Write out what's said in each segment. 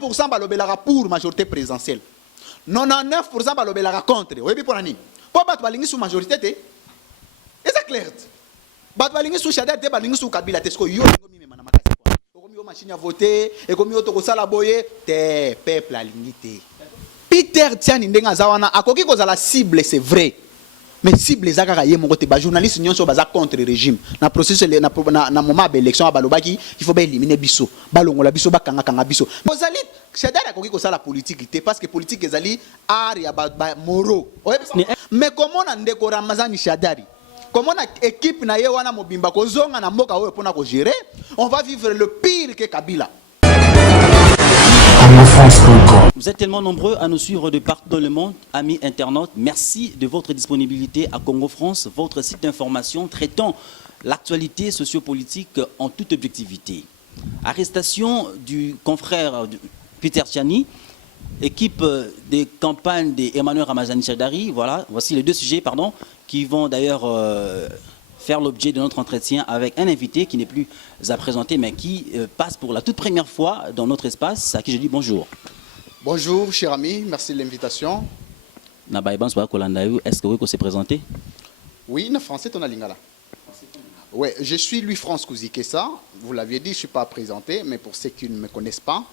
1% balobelaka pour majorité présidentielle. 99% balobelaka contre. Oui, pour nani. Pour battre balingi sous majorité te. Et ça clair. Battre balingi sous Chadar te balingi sous Kabila te sko yo ngomi me manamaka kwa. Okomi yo machine à voter, ekomi yo toko sala boye te peuple alingi te. Peter Tiani ndenga zawana akoki kozala cible c'est vrai. Mais cible les akaka ye moko te ba journaliste nyonso baza contre régime. Na processus na moment d'élection balobaki il faut ba éliminer biso. Balongola biso bakanga kanga biso. Kozali Chadar akoki kozala politique te parce que politique ezali art ya ba moro. Mais comment on ndeko Ramazani Chadari? Comment on équipe na ye wana mobimba kozonga na mboka oyo pona ko gérer? On va vivre le pire que Kabila. Vous êtes tellement nombreux à nous suivre de partout dans le monde, amis internautes. Merci de votre disponibilité à Congo France, votre site d'information traitant l'actualité sociopolitique en toute objectivité. Arrestation du confrère Peter Tiani, équipe de campagne d'Emmanuel Ramazani Chadari. Voilà, voici les deux sujets, qui vont d'ailleurs faire l'objet de notre entretien avec un invité qui n'est plus à présenter, mais qui passe pour la toute première fois dans notre espace, à qui je dis bonjour. Bonjour, cher ami, merci de l'invitation. Est-ce que vous pouvez se présenter? Oui, en français, ton lingala. Oui, je suis Louis-France Kouzikessa. Vous l'aviez dit, je ne suis pas présenté, mais pour ceux qui ne me connaissent pas,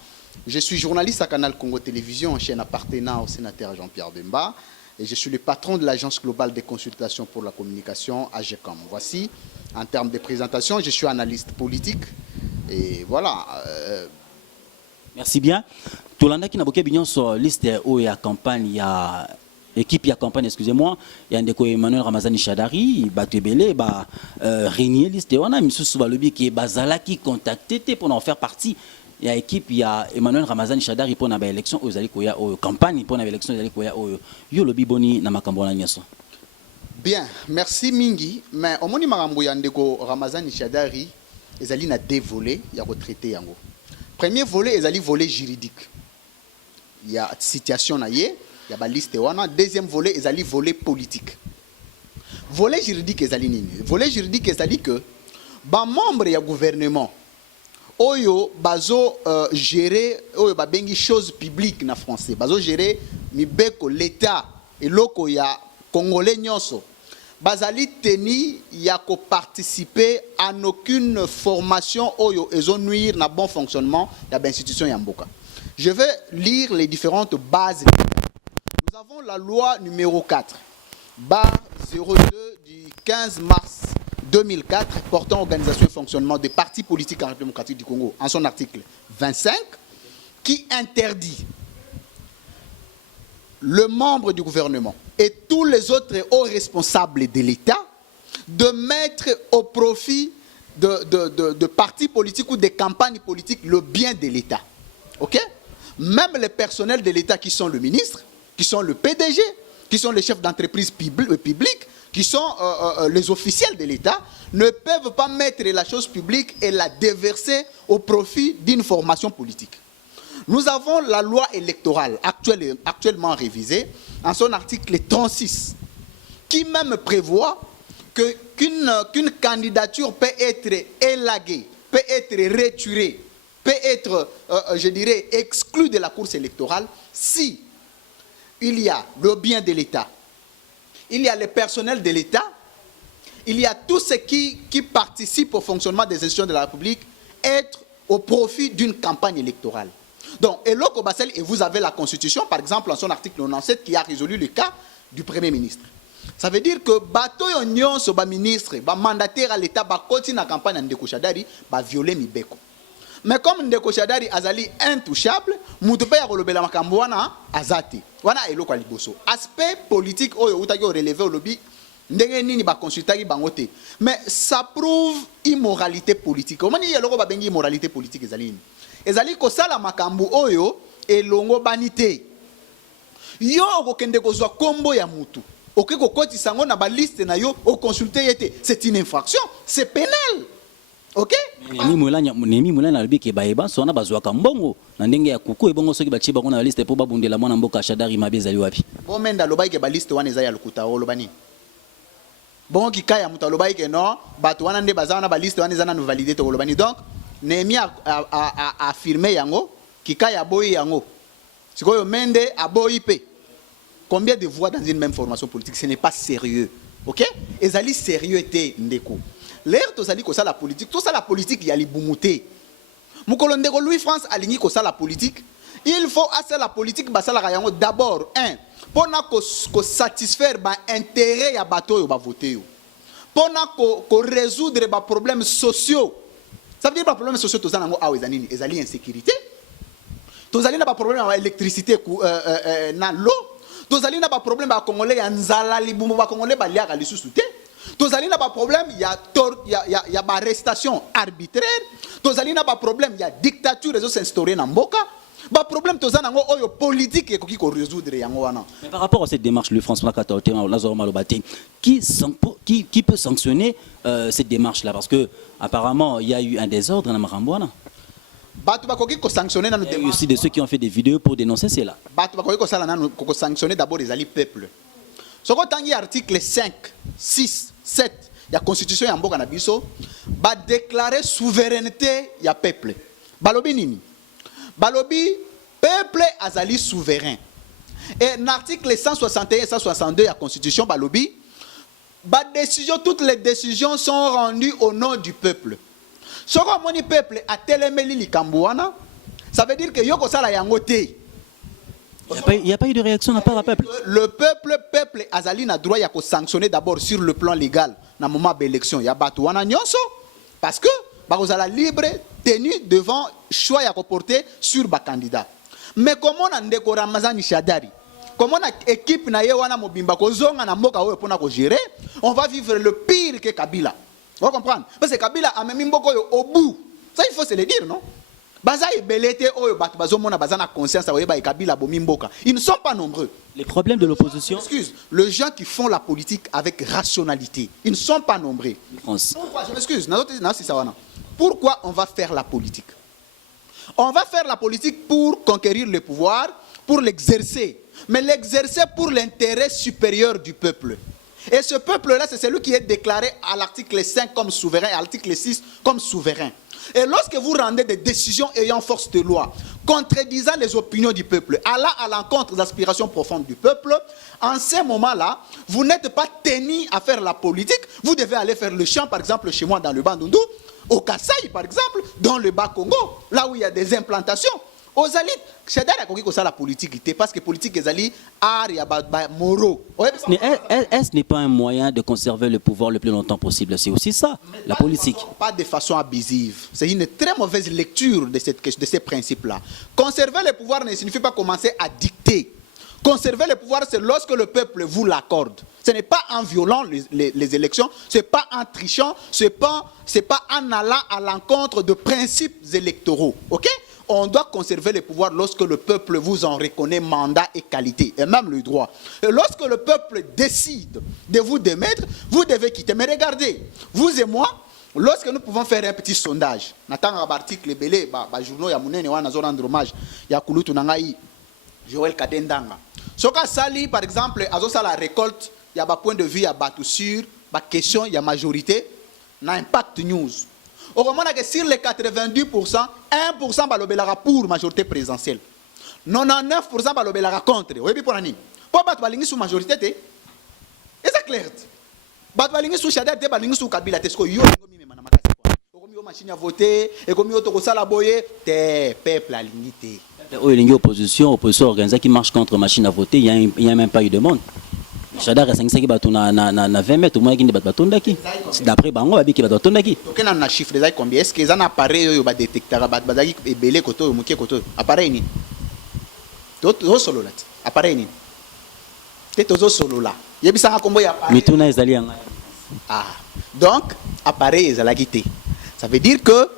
je suis journaliste à Canal Congo Télévision, chaîne appartenant au sénateur Jean-Pierre Bemba. Et je suis le patron de l'Agence globale des consultations pour la communication, AGECOM. Voici, en termes de présentation, je suis analyste politique. Et voilà. Merci bien. Tolanda qui n'a pas bien sur liste où il y a campagne, il y a équipe, il y a campagne, excusez-moi, il y a un déco Emmanuel Ramazani Chadari, Batebele, Régnier liste, on a mis sous le lobby qui est Bazala qui contacté pour en faire partie. Il y a équipe, il y a Emmanuel Ramazani Chadari pour une élection aux Alikoya, aux campagnes pour une élection aux Alikoya, au lobby boni na makambola nyaso. Bien, merci Mingi. Mais au moment où Yandeko Ramazani Chadari, ils allaient na deux volets, il y a retraité yango. Premier volet, ils allaient volet juridique. Il y a situation na yé, il y a ba liste wana. Deuxième volet, ils allaient volet politique. Volet juridique, ils allaient nini. Volet juridique, ils allaient que ba membre ya gouvernement oyo bazo gérer oyo ba bengi choses publiques na français bazo gérer mibeko l'état et loko ya congolais nyonso bazali teni ya ko participer à aucune formation oyo ezo nuire na bon fonctionnement de l'institution ya mboka. Je vais lire les différentes bases. Nous avons la loi numéro 4 /02 du 15 mars 2004 portant organisation et fonctionnement des partis politiques en République démocratique du Congo, en son article 25, qui interdit le membre du gouvernement et tous les autres hauts responsables de l'État de mettre au profit de partis politiques ou des campagnes politiques le bien de l'État. Ok? Même les personnels de l'État qui sont le ministre, qui sont le PDG, qui sont les chefs d'entreprise publiques, qui sont les officiels de l'État, ne peuvent pas mettre la chose publique et la déverser au profit d'une formation politique. Nous avons la loi électorale actuellement révisée en son article 36, qui même prévoit qu'une candidature peut être élaguée, peut être retirée, peut être, je dirais, exclue de la course électorale si il y a le bien de l'État, il y a le personnel de l'État, il y a tous ceux qui participent au fonctionnement des institutions de la République, être au profit d'une campagne électorale. Donc, et vous avez la Constitution, par exemple, en son article 97, qui a résolu le cas du Premier ministre. Ça veut dire que bateau yon so ba ministre, ba mandataire à l'État, ba continue la campagne Ndeko Chadari, ba violer Mibeko. Mais comme Ndeko Chadari azali intouchable, mutupe ya kolobela makambo wana azati. Wana eloko liboso. Aspect politique oyo utaki relevé au lobby ndenge nini ba consultaki bangote. Mais ça prouve immoralité politique. Comment y eloko ba bengi immoralité politique ezali ni? Ezali ko sala makambo oyo elongo banité. Yo okende kozwa kombo ya mutu. Ok, kokoti sango na ba liste na yo au consulter yete. C'est une infraction, c'est pénal. Ok? Nemi mulana albi ke baeba sona bazwa kambongo na ndenge ya kuku ebongo soki bachiba kona na liste po babundela mwana mboka Chadari mabezali wapi. Bon menda lobai ke ba liste wana eza ya lokuta o lobani. Bon ki kaya muta lobai ke non, bato wana nde bazana ba liste wana eza na validité to lobani. Donc Nemi a affirmé yango Kika ya boyi yango. Sikoyo Mende a boyi pe. Combien de voix dans une même formation politique? Ce n'est pas sérieux. Ok? Ezali sérieux était ndeko. L'air tozali ko ça la politique. Tout ça la politique yali bumuté. Mukolo ndeko Louis France aligni ko ça la politique. Il faut assez la politique basala yango d'abord pour ko satisfaire ba intérêt ya bato yo ba voter yo. Pour ko résoudre ba problèmes sociaux. Ça veut dire ba problèmes sociaux tozana ngo awe zanini ezali insécurité. Tozali na ba problème ya électricité na l'eau. Tozali na ba problème ba congolais ya nzala libumu ba congolais ba liaka lisusu te. Tozali na ba problème ya ba arrestation arbitraire. Tozali na ba problème ya dictature réseau s'instaurer na mboka. Ba problème tozana ngo oyo politique ekoki ko résoudre yango wana. Mais par rapport à cette démarche le François Kataote Lazaro Malobate qui peut sanctionner cette démarche là parce que apparemment il y a eu un désordre na Marambouana. Batu bakoki ko sanctionner na Il y a eu aussi de ceux qui ont fait des vidéos pour dénoncer cela. Batu bakoki ko sala na ko sanctionner d'abord les alliés peuple. Soko tangi article 5, 6, 7 ya constitution ya mboka na biso ba déclarer souveraineté ya peuple. Balobi nini? Balobi peuple azali souverain. Et l'article 161 et 162 de la Constitution Balobi, toutes les décisions sont rendues au nom du peuple. Si le peuple a télémeli likambouana, ça veut dire que yoko sala yangote. Il n'y a pas eu de réaction de la part du peuple. Le peuple azali na droit ya ko sanctionner d'abord sur le plan légal na moment d'élection ya batu wana nyonso parce que bakozala libre tenu devant choix ya reporter sur ba candidat. Mais comment on ndeko Ramazani Shadari, comment on équipe na ye wana mobimba ko zonga na mboka oyo pona ko gérer, on va vivre le pire que Kabila. Vous comprenez? Parce que Kabila a même mboko yo au bout. Ça il faut se le dire, non? Baza ebelete oyo batu bazomona bazana conscience oyo ba Kabila bo mimboka. Ils ne sont pas nombreux. Les problèmes de l'opposition. Excuse, les gens qui font la politique avec rationalité, ils ne sont pas nombreux. Pourquoi? Je m'excuse. Pourquoi on va faire la politique? On va faire la politique pour conquérir le pouvoir, pour l'exercer. Mais l'exercer pour l'intérêt supérieur du peuple. Et ce peuple-là, c'est celui qui est déclaré à l'article 5 comme souverain et à l'article 6 comme souverain. Et lorsque vous rendez des décisions ayant force de loi, contredisant les opinions du peuple, allant à l'encontre des aspirations profondes du peuple, en ces moments-là, vous n'êtes pas tenu à faire la politique. Vous devez aller faire le champ, par exemple, chez moi dans le Bandundu, au Kasaï, par exemple, dans le Bas-Congo, là où il y a des implantations. Aux alites, c'est la politique, parce que politique est ali art et moraux. Est-ce n'est pas un moyen de conserver le pouvoir le plus longtemps possible? C'est aussi ça, la politique. Pas de façon abusive. C'est une très mauvaise lecture de ces principes-là. Conserver le pouvoir ne signifie pas commencer à dicter. Conserver le pouvoir, c'est lorsque le peuple vous l'accorde. Ce n'est pas en violant les élections, ce n'est pas en trichant, ce n'est pas en allant à l'encontre de principes électoraux. Ok? On doit conserver le pouvoir lorsque le peuple vous en reconnaît mandat et qualité, et même le droit. Et lorsque le peuple décide de vous démettre, vous devez quitter. Mais regardez, vous et moi, lorsque nous pouvons faire un petit sondage, n'attendons un article belé, journaux ya munene wana zo rendre hommage, ya kulutu nangai Joël Kadendanga. Soka sali par exemple, azo sa la récolte, il y a un point de vue, il y a batu sur, ba question, il y a majorité, na Impact News. Au moment que sur les 92%, 1% balobelara pour majorité présidentielle. 99% balobelara contre. Oui, pour l'année. Pour battre balingi sous majorité, c'est ça clair. Battre balingi sous Chadar, balingi sous Kabila, c'est ce que yo mi mana makasi quoi. Comme yo machine à voter, et comme yo to sala boyer, te peuple alingi te. Opposition organisée qui marche contre machine à voter, il y a même pas eu de monde. Chadar est 5 bateaux na 20 mètres, au moins qui ne bat pas tondaki. D'après Bango, il va tondaki. Aucun n'a chiffre de combien? Est-ce qu'ils ont un appareil qui détecter badagi et belé koto ou muké koto? Appareil ni. Tout solo là. Appareil ni. C'est tout solo là. Il y a bien ça combo ya. Mituna ezali anga. Ah. Donc appareil ezali te. Ça veut dire que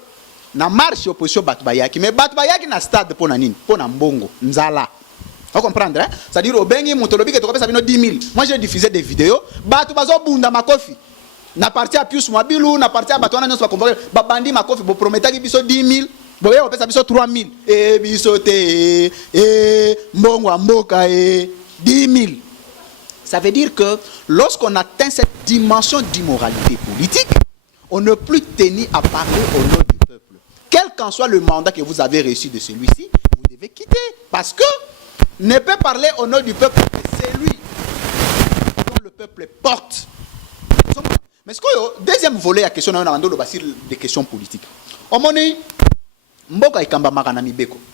na marche opposition batbayaki, mais batbayaki na stade pour na nini? Pour na mbongo, nzala. Vous comprenez, hein? C'est-à-dire, au Bengi, Moutolobi, qui est 10 000. Moi, j'ai diffusé des vidéos. Batu bazo bunda makofi. Na parti à Pius Mwabilou, na parti à Batouana, nous sommes convoqués. Babandi makofi, vous promettez qu'il biso 10 000. Vous voyez, on peut biso 3 000. Et biso te, mbongwa mboka, 10 000. Ça veut dire que lorsqu'on atteint cette dimension d'immoralité politique, on ne peut plus tenir à parler au nom du peuple. Quel qu'en soit le mandat que vous avez reçu de celui-ci, vous vous devez quitter. Parce que ne peut parler au nom du peuple que c'est lui dont le peuple porte. Mais ce que deuxième volet, la question des questions politiques.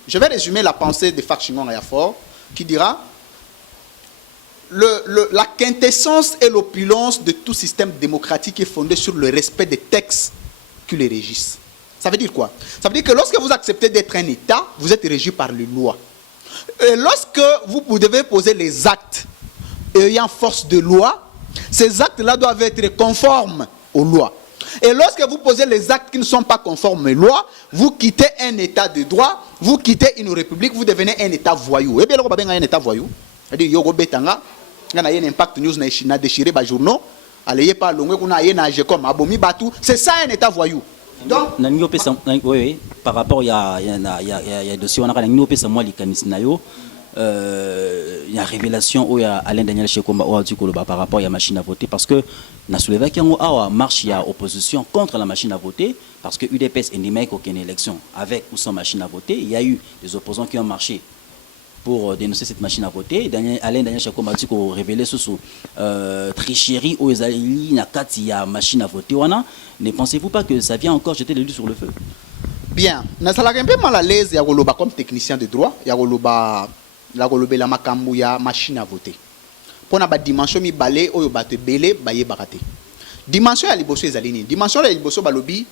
Je vais résumer la pensée de Fac Shingon Ayafor qui dira la quintessence et l'opulence de tout système démocratique est fondée sur le respect des textes qui les régissent. Ça veut dire quoi? Ça veut dire que lorsque vous acceptez d'être un État, vous êtes régi par les lois. Et lorsque vous devez poser les actes ayant force de loi, ces actes-là doivent être conformes aux lois. Et lorsque vous posez les actes qui ne sont pas conformes aux lois, vous quittez un État de droit, vous quittez une république, vous devenez un État voyou. Et bien, là, on a un État voyou. C'est-à-dire, Yogo Betanga, il y a un impact news, il a déchiré les journaux, c'est ça un État voyou. Donc, oui, par rapport, il y a des dossiers, on a il y a révélation où il y a Alain Daniel Chekomba par rapport à la machine à voter parce que na soulevé qu'il y a marche, il y a opposition contre la machine à voter parce que UDPS n'a aucune élection avec ou sans machine à voter. Il y a eu des opposants qui ont marché pour dénoncer cette machine à voter. Alain Daniel Chekomba a révélé sous tricherie où il y a machine à voter. Ne pensez-vous pas que ça vient encore jeter l'huile sur le feu? Bien, je suis un peu mal à l'aise comme technicien de droit. La makambu ya machine à voter. Pour la dimension mi balé ou bate belé baye barate. Dimension ya liboso ezalini. Dimension ya liboso balobi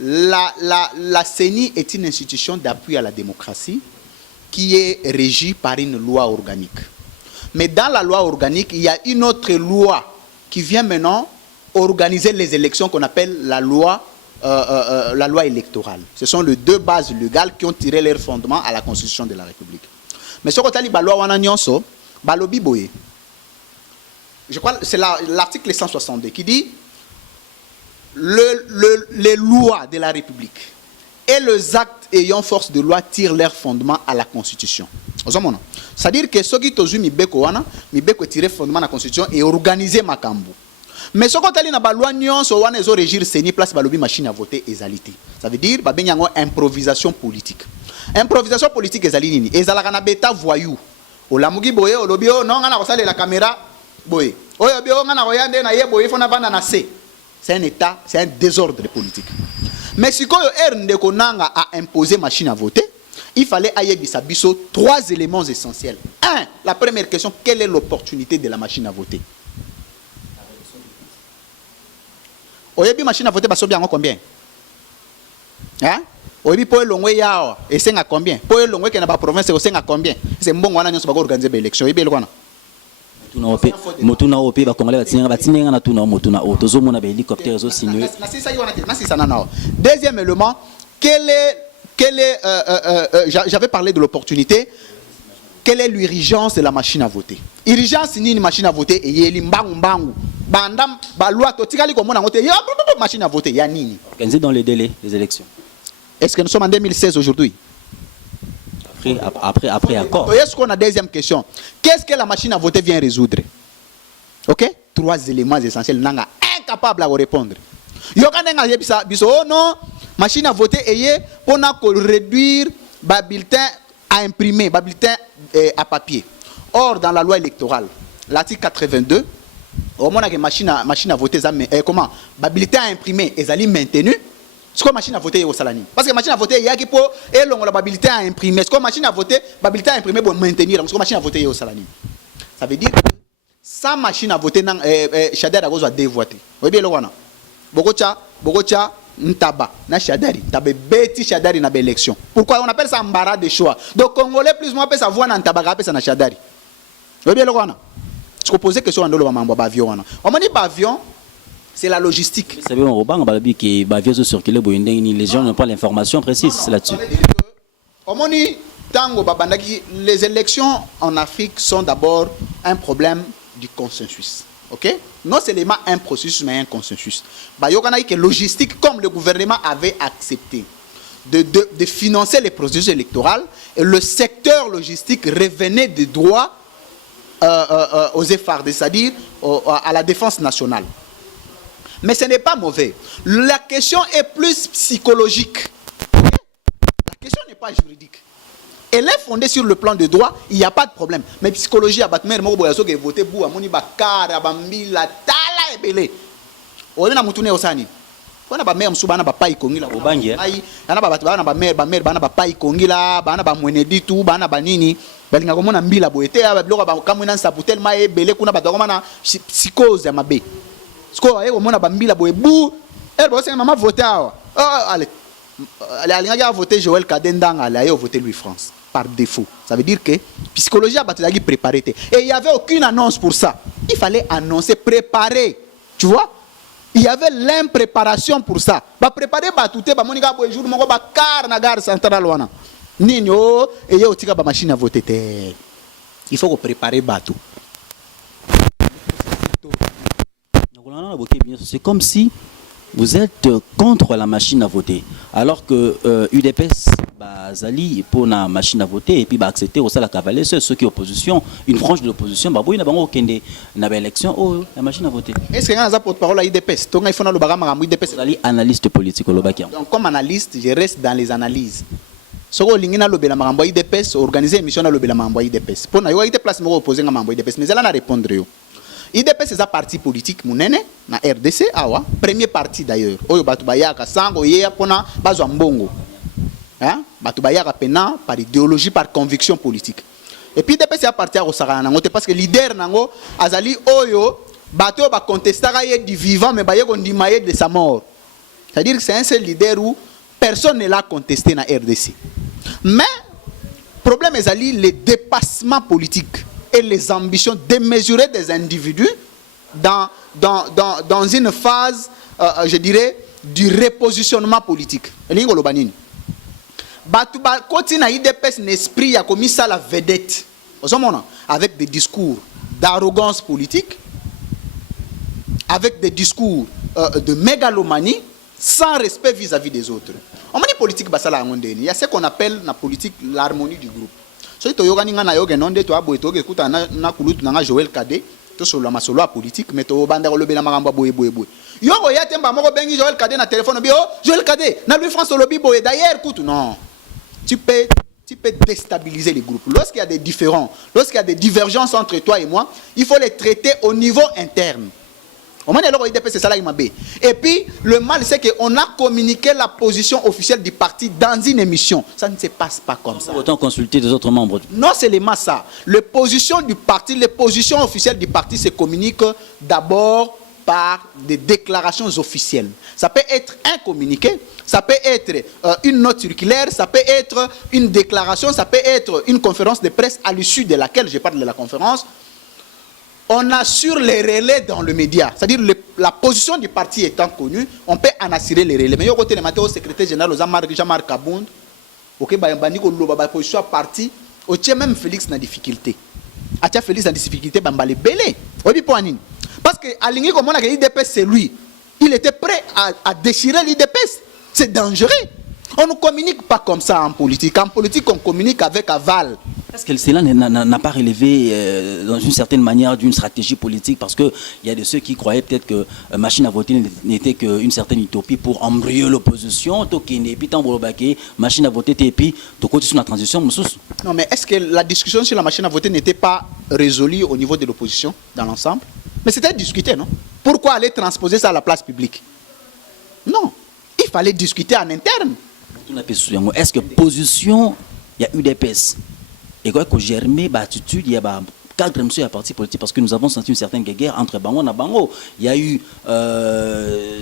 la CENI est une institution d'appui à la démocratie qui est régie par une loi organique. Mais dans la loi organique, il y a une autre loi qui vient maintenant organiser les élections qu'on appelle la loi électorale. Ce sont les deux bases légales qui ont tiré leur fondement à la Constitution de la République. Mais ce que la loi balobi boye. Je crois que c'est l'article 162 qui dit les lois de la République et les actes ayant force de loi tirent leur fondement à la Constitution. C'est-à-dire que ceux qui ont mibeko tiré fondement à la Constitution et organisé makambu. Mais ce qu'on a la loi nyonso wana ezo régir seni place balobi machine à voter ezalité. Ça veut dire ba benyango improvisation politique. Improvisation politique ezali nini? Ezalaka na beta voyou. Olamugi boye olobi o non ngana kosala la caméra boye. Oyo bio ngana koyande na ye boye fona bana na C. C'est un état, c'est un désordre politique. Mais si koyo ndeko nanga a imposé machine à voter, il fallait ayebisa biso trois éléments essentiels. Un, la première question, quelle est l'opportunité de la machine à voter? Oyebi machine à voter baso bien combien? Hein? Oyebi po elongwe yao esenga combien? Po elongwe ke na ba province esenga combien? C'est mbongo wana nyonso bako organiser ba élection. Oyebi elokwana. Motuna ope ba congolais batinga na tuna motuna o tozo mona ba hélicoptère zo signé. Deuxième élément, j'avais parlé de l'opportunité. Quelle est l'urgence de la machine à voter? Urgence ni une machine à voter et yeli mbangu mbangu. Bandam ba loi to tikali ko mona ngote ya machine à voter ya nini? Organisé dans les délais des élections. Est-ce que nous sommes en 2016 aujourd'hui? Après accord. Est-ce qu'on a deuxième question? Qu'est-ce que la machine à voter vient résoudre? OK? Trois éléments essentiels nanga incapable à répondre. Yokanenga yebisa biso oh non, machine à voter eye pour réduire ba bulletin à imprimer, ba bulletin à papier. Or dans la loi électorale, l'article 82, au moment que machine à voter comment? Ba bulletin à imprimer ezali maintenu. C'est quoi machine à voter au salani? Parce que machine à voter il y a qui pour et l'on la bulletin à imprimer. C'est quoi machine à voter? Ba bulletin à imprimer pour maintenir. C'est quoi machine à voter au salani? Ça veut dire que sans machine à voter nan Chadari a besoin de voter. Oui bien le wana. Bogocha ntaba na Chadari, tabe beti Chadari na élection. Pourquoi on appelle ça embarras de choix? Donc Congolais plus moi peut sa voix nan ntaba appelle ça na Chadari. Oui bien le wana. Je posais question andolo ba mambo ba avion wana. On m'a dit ba avion c'est la logistique. Vous savez, on va dire que les gens n'ont pas l'information précise là-dessus. Les élections en Afrique sont d'abord un problème du consensus. Ok? Non seulement un processus, mais un consensus. Il y a que logistique, comme le gouvernement avait accepté de financer les processus électoraux, et le secteur logistique revenait des droits aux efforts, c'est-à-dire à la défense nationale. Mais ce n'est pas mauvais. La question est plus psychologique. La question n'est pas juridique. Elle est fondée sur le plan de droit, il n'y a pas de problème. Mais psychologie, abatmer, moi, boyaso que voter bou, amoni bakara, bambila, tala ebele. On a moutoune osani. On a ba mère msubana ba pai kongila. Obangi. Yana ba mère bana ba pai kongila, bana ba mwenedi tu, bana ba nini. Balinga komona mbila boete, ba biloko ba kamuna saputel ma ebele kuna ba dokoma psychose ya mabe. Sko aye komona ba mbila boebu, elle bo se maman voter awa. Oh allez. Elle a voté Joël Kadendang, elle a voté Louis France, par défaut. Ça veut dire que psychologie a battu préparé. Et il n'y avait aucune annonce pour ça. Il fallait annoncer, préparer. Tu vois? Il y avait l'impréparation pour ça. Bah préparer, bah tout est, bah mon gars, jour, mon gars, car na gare centrale wana. Nino, et il y a aussi une machine à voter. Il faut préparer bah tout. C'est comme si vous êtes contre la machine à voter, alors que UDPS, Zali pour la machine à voter et puis accepter aussi la cavalier, ceux qui sont opposition, une frange de l'opposition, il n'y a pas aucune élection, la machine à voter. Est-ce qu'il y a un porte-parole à UDPS? Il faut Zali analyste politique au Lobakia. Donc comme analyste, je reste dans les analyses. Si vous avez un IDPS, organiser une mission dans le IDPS. Pour nous, il y a des places pour opposer à IDPS, mais elle a répondre. IDPS c'est un parti politique munene na RDC awa premier parti d'ailleurs oyo batu bayaka sango yeya pona bazwa mbongo hein batu bayaka pena par idéologie par conviction politique et puis IDPS c'est un parti à kosakana nango parce que leader nango azali oyo bato ba contestera ye du vivant mais baye kondima ye de sa mort, c'est-à-dire que c'est un seul leader où personne ne l'a contesté na RDC. Mais problème ezali le dépassement politique et les ambitions démesurées des individus dans une phase, je dirais, du repositionnement politique. Quand il IDPS un esprit, il a commis ça la vedette. Avec des discours d'arrogance politique, avec des discours de mégalomanie, sans respect vis-à-vis des autres. On dit politique, il y a ce qu'on appelle la politique l'harmonie du groupe. So to yoga ninga na yoga nonde to abo etoke kuta na kulutu na Joël Kade to solo masolo politique mais to banda ko lobela magamba boye yogo ya temba moko bengi Joël Kade na téléphone bio Joël Kade na Louis France lobi boye d'ailleurs kutu non tu peux déstabiliser les groupes lorsqu'il y a des différends, lorsqu'il y a des divergences entre toi et moi, il faut les traiter au niveau interne. Et puis, le mal, c'est qu'on a communiqué la position officielle du parti dans une émission. Ça ne se passe pas comme ça. Autant consulter des autres membres. Non seulement ça. Les positions du parti, les positions officielles du parti se communiquent d'abord par des déclarations officielles. Ça peut être un communiqué, ça peut être une note circulaire, ça peut être une déclaration, ça peut être une conférence de presse à l'issue de laquelle, je parle de la conférence, on assure les relais dans le média. C'est-à-dire la position du parti étant connue, on peut en assurer les relais. Mais au côté de au secrétaire général, Jean-Marc Kabound, ok, la position parti, au même Félix n'a difficulté. Atia Félix n'a difficulté, bambale belé. Parce que aligné comme on a l'IDPS, c'est lui. Il était prêt à déchirer l'IDPS. C'est dangereux. On ne communique pas comme ça en politique. En politique, on communique avec aval. Est-ce que cela n'a pas relevé dans une certaine manière d'une stratégie politique? Parce qu'il y a de ceux qui croyaient peut-être que machine à voter n'était qu'une certaine utopie pour embryer l'opposition. Et puis, machine à voter, et puis, sur la transition. Non, mais est-ce que la discussion sur la machine à voter n'était pas résolue au niveau de l'opposition dans l'ensemble? Mais c'était discuté, non? Pourquoi aller transposer ça à la place publique? Non. Il fallait discuter en interne. Est-ce que position, il y a UDPS? Et quoi que germé, attitude, il y a cadre monsieur à parti politique parce que nous avons senti une certaine guerre entre Bango et Bango. Il y a eu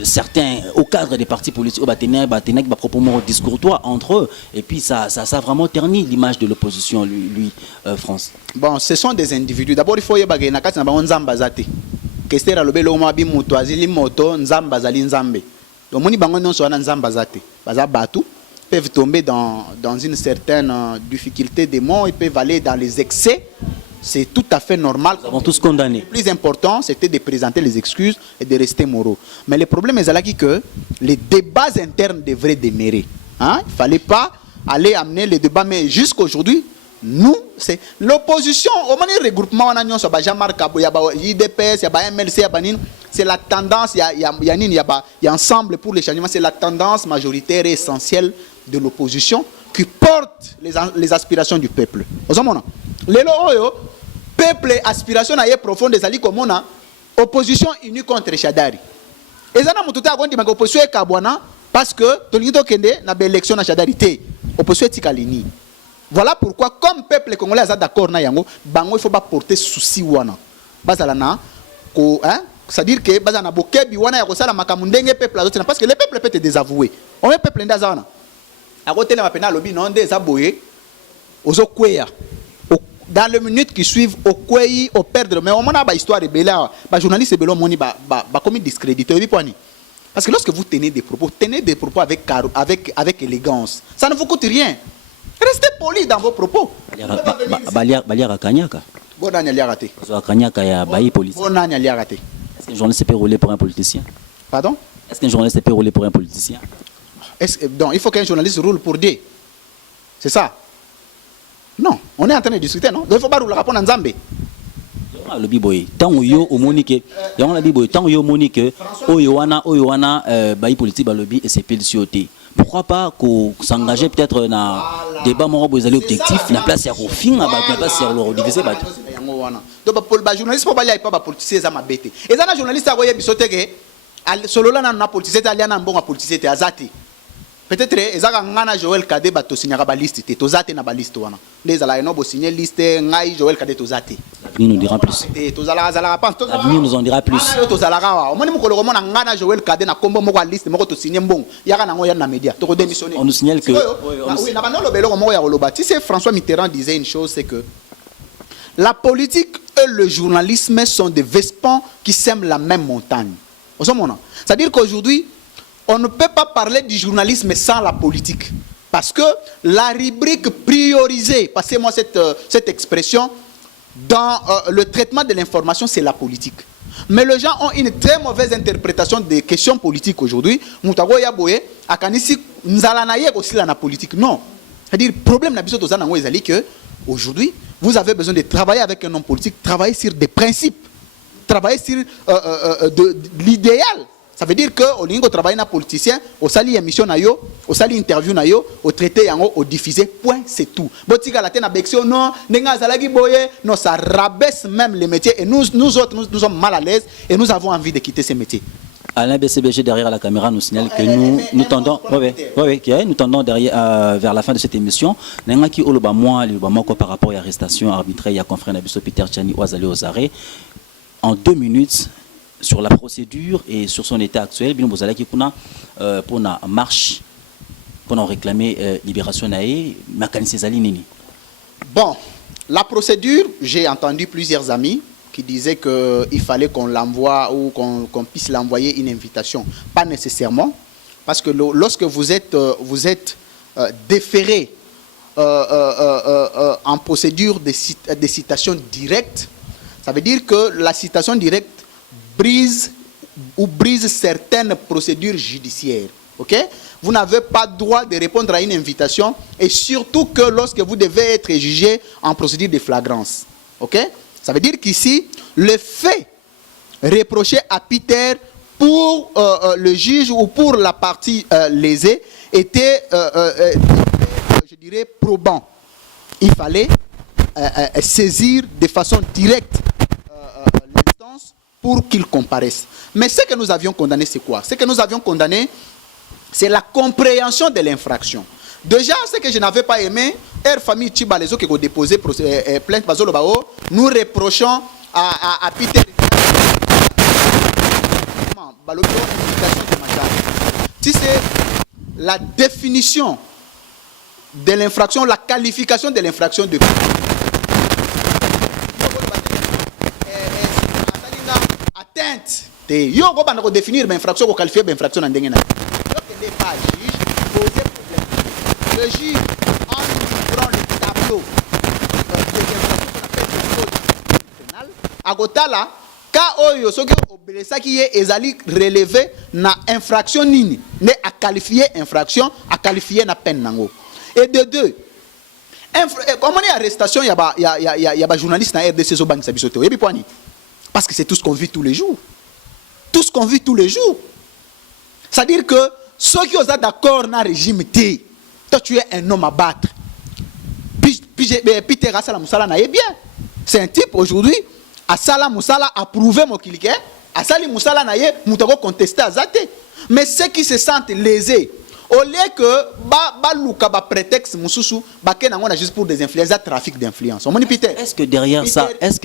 certains au cadre des partis politiques, qui proprement discourtois entre eux. Et puis ça a vraiment terni l'image de l'opposition, lui France. Bon, ce sont des individus. D'abord, il faut y avoir une carte Nzambazate. Kestera lobelo mabi muto azili moto Nzambazali Nzambe. Donc moni bango non so na Nzambazate. Baza batu peuvent tomber dans une certaine difficulté des mots, ils peuvent aller dans les excès. C'est tout à fait normal. Nous avons tous condamné. Le plus important, c'était de présenter les excuses et de rester moraux. Mais le problème est là que les débats internes devraient demeurer. Hein? Il ne fallait pas aller amener les débats, mais jusqu'aujourd'hui, nous, c'est l'opposition. Au moment du regroupement, on a Jean-Marc Kabou, il y a IDPS, il y a MLC, c'est la tendance, il y a ensemble pour les changements, c'est la tendance majoritaire et essentielle de l'opposition qui porte les aspirations du peuple. Lelo oyo peuple aspiration na ye profonde ezali komona opposition unie contre Shadari. Ezana mututa akondi ma opposition e kabwana parce que tolingi to kende na élection na Shadari te. Opposition tikalini. Voilà pourquoi comme peuple congolais est d'accord na yango, bango il faut pas porter souci wana. Bazala na ko hein, c'est-à-dire que bazala na bokebi wana ya kosala makamundenge peuple azoti parce que le peuple peut te désavouer. On est peuple ndaza wana. A côté na mapena lobi non des aboyé ozo kweya. Dans les minutes qui suivent, au kweyi, au perdre, mais au moment où l'histoire est belle, les journalistes sont belle, comme discrédité. Parce que lorsque vous tenez des propos avec élégance. Ça ne vous coûte rien. Restez poli dans vos propos. Baliara Kanyaka. Bon année à raté. Kanyaka ya bayi politicien. Bon année à raté. Est-ce qu'un journaliste peut rouler pour un politicien? Pardon? Est-ce qu'un journaliste peut rouler pour un politicien? Donc il faut qu'un journaliste roule pour Dieu. C'est ça. Non, on est en train de discuter, non? Donc il ne faut pas répondre en Zambé. Le biboy, tant que yo au Monique, y a un biboy, tant que yo Monique, Oyoana, bayi politique, balobi et c'est PLCOT. Pourquoi pas qu'on s'engager peut-être dans débat mon vous allez objectif, la place à refin, la place à le diviser. Donc pour les journalistes, pour les pas politiciens, ça m'a bêté. Et ça, les journalistes, ils ont bisoté que solo là, na politicien, il y a un bon politicien, c'est azati. Peut-être ezaka ngana Joël Kadé bato signera ba liste te tozate na ba liste wana les ala no bo signer liste ngai Joël Kadé tozate l'avenir nous dira plus l'avenir nous en dira plus tozalaka wa omoni mukolo komona ngana Joël Kadé na kombo moko liste moko to signer mbongo yaka nango ya na média to démissionner on nous signale que oui na banolo belo moko ya koloba tu sais François Mitterrand disait une chose c'est que la politique et le journalisme sont des vespans qui sèment la même montagne. C'est-à-dire qu'aujourd'hui on ne peut pas parler du journalisme sans la politique. Parce que la rubrique priorisée, passez-moi cette expression, dans le traitement de l'information, c'est la politique. Mais les gens ont une très mauvaise interprétation des questions politiques aujourd'hui. Moutago Yaboye, Akanisi, Nzalanaye aussi la politique. Non. C'est-à-dire, le problème c'est que aujourd'hui, vous avez besoin de travailler avec un homme politique, travailler sur des principes, travailler sur l'idéal. Ça veut dire que au lieu de travailler na politicien, au sali émission na yo, au sali interview na yo, au traité yango, au diffuser, point, c'est tout. Botika la tena bexio non, nenga zalagi boye, non ça rabaisse même les métiers et nous autres nous sommes mal à l'aise et nous avons envie de quitter ces métiers. Alain BCBG derrière la caméra nous signale que nous tendons nous tendons derrière vers la fin de cette émission. Nenga ki oloba moi par rapport à l'arrestation arbitraire ya confrère Nabiso Peter Tchani Ouazali Ozare en 2 minutes. Sur la procédure et sur son état actuel, bien vous allez pour la marche, pour réclamer libération naïe, Bon, la procédure, j'ai entendu plusieurs amis qui disaient qu'il fallait qu'on l'envoie ou qu'on puisse l'envoyer une invitation. Pas nécessairement, parce que lorsque vous êtes déféré en procédure de citation directe, ça veut dire que la citation directe brise certaines procédures judiciaires. Okay? Vous n'avez pas droit de répondre à une invitation et surtout que lorsque vous devez être jugé en procédure de flagrance. Okay? Ça veut dire qu'ici, le fait reproché à Peter pour le juge ou pour la partie lésée était, je dirais, probant. Il fallait saisir de façon directe l'instance pour qu'ils comparaissent. Mais ce que nous avions condamné, c'est quoi? Ce que nous avions condamné, c'est la compréhension de l'infraction. Déjà, ce que je n'avais pas aimé, Air Famille Chibalezo qui a déposé plainte, nous reprochons à Peter si c'est la définition de l'infraction, la qualification de l'infraction de atteinte. Yo go bana définir l'infraction ou qualifier l'infraction en dengena. Donc il n'est pas juge poser problème. Le juge en ouvrant le tableau de l'infraction qu'on appelle pénal agotala ka oyo soki obelesa qui est ezali relevé na infraction nini ne a qualifier infraction a qualifier na peine nango. Et de deux, comment est arrestation y a ba journaliste na RDC zo bank sabisote. Yebi poani. Parce que c'est tout ce qu'on vit tous les jours. Tout ce qu'on vit tous les jours. C'est-à-dire que ceux qui sont d'accord dans le régime, Toi, tu es un homme à battre. Peter Asala Moussala n'a bien. C'est un type aujourd'hui, Asala Moussala a prouvé mon cliquet, Asali Moussala n'a pas contesté à Zate. Mais ceux qui se sentent lésés, au lieu que Luka ba prétexte Moussoussou, on a juste pour des influences, trafic d'influence. Est-ce que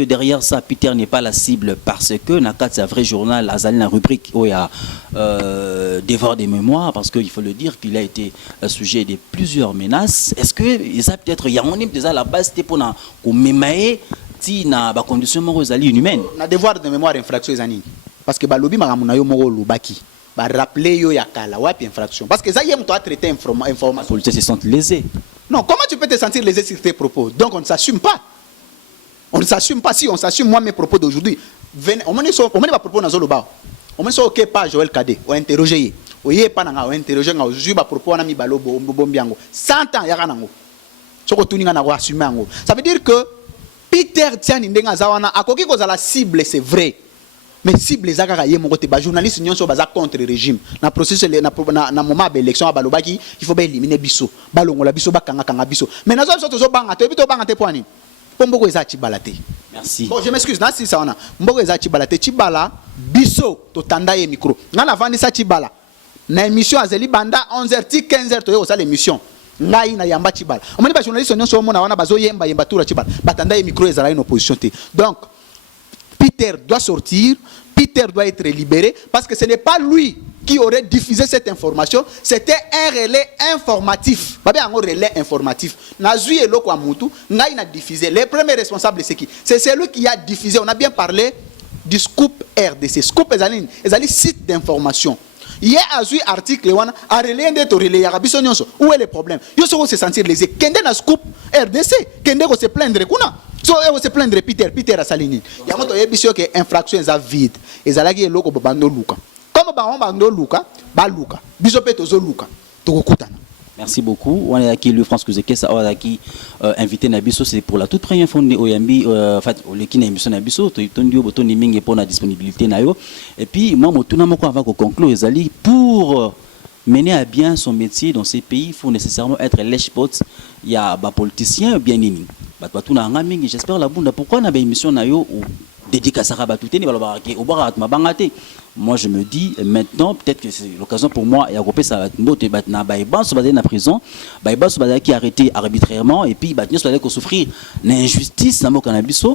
derrière ça, Peter n'est pas la cible parce que Nakat c'est un vrai journal, Azali la rubrique où il y a dévore des mémoires parce qu'il faut le dire qu'il a été sujet de plusieurs menaces. Est-ce que ça peut-être il y a un déjà la base c'était pour na mémaer si na ba condition morale inhumaine. Na devoir de mémoire infraction ezani parce que balobi makamuna yo moko lubaki. Ba rappeler yo yakala wapi infraction parce que ça yé mto a traité information. Les policiers se sentent lésés. Non, comment tu peux te sentir lésé sur tes propos? Donc on ne s'assume pas. On ne s'assume pas. Si on s'assume, moi mes propos d'aujourd'hui, on m'a pas propos dans le bas. On m'a dit ok pas Joël Kadé, on interroger. Oye pas nanga, on interroger nga aujourd'hui ba propos na mi balo bombiango. 100 ans yaka nango. Soko tuninga na ko assumer ngo. Ça veut dire que Peter Tiani ndenga zawana akoki ko za la cible, c'est vrai. Mais cible les agaka yé mongote ba journaliste nyonso baza contre régime na processus na moment ba élection balobaki il faut ba éliminer biso balongola biso bakanga kanga biso mais nazo biso tozo banga te poani pomboko eza chibalate. Merci. Bon je m'excuse na si ça wana mboko eza chibalate chibala biso to tanda ye micro na la vandi sa chibala na émission azeli banda 11h ti 15h to yo ça l'émission ngai na yamba chibala omoni ba journaliste nyonso mona wana bazo yemba tura chibala batanda ye micro ezala une opposition te donc Peter doit sortir, Peter doit être libéré parce que ce n'est pas lui qui aurait diffusé cette information, c'était un relais informatif. Un relais informatif. Nazui et Loko Amutu, n'a diffusé. Les premiers responsables, c'est qui? C'est celui qui a diffusé. On a bien parlé du Scoop RDC. Scoop est un site d'information. Hier, Azui article, a relayé de relais où est le problème? Yo se sentir lésé. Kende na Scoop RDC, Kende se plaindre kuna. So on se plaindre Peter a salini. Yamoto yebisio que infraction est vide. Ezalaki eloko bando luka. Comme bando luka, ba luka. Biso peto zo luka. Tokokutana. Merci beaucoup. On est aquí le France que ça on aquí invité Nabiso c'est pour la toute première fois au Yambi en fait au lekina émission Nabiso tondi botondi mingi pour la disponibilité nayo et puis moi motuna moko avant qu'on conclue ezali pour mener à bien son métier dans ces pays il faut nécessairement être lèche-pote il y a ba politicien bien nini. J'espère la bonne. Pourquoi on a une émission dédicace à Rabatouté moi je me dis maintenant peut-être que c'est l'occasion pour moi et à grouper ça na prison qui a arrêté arbitrairement et puis souffrir l'injustice na mo cannabis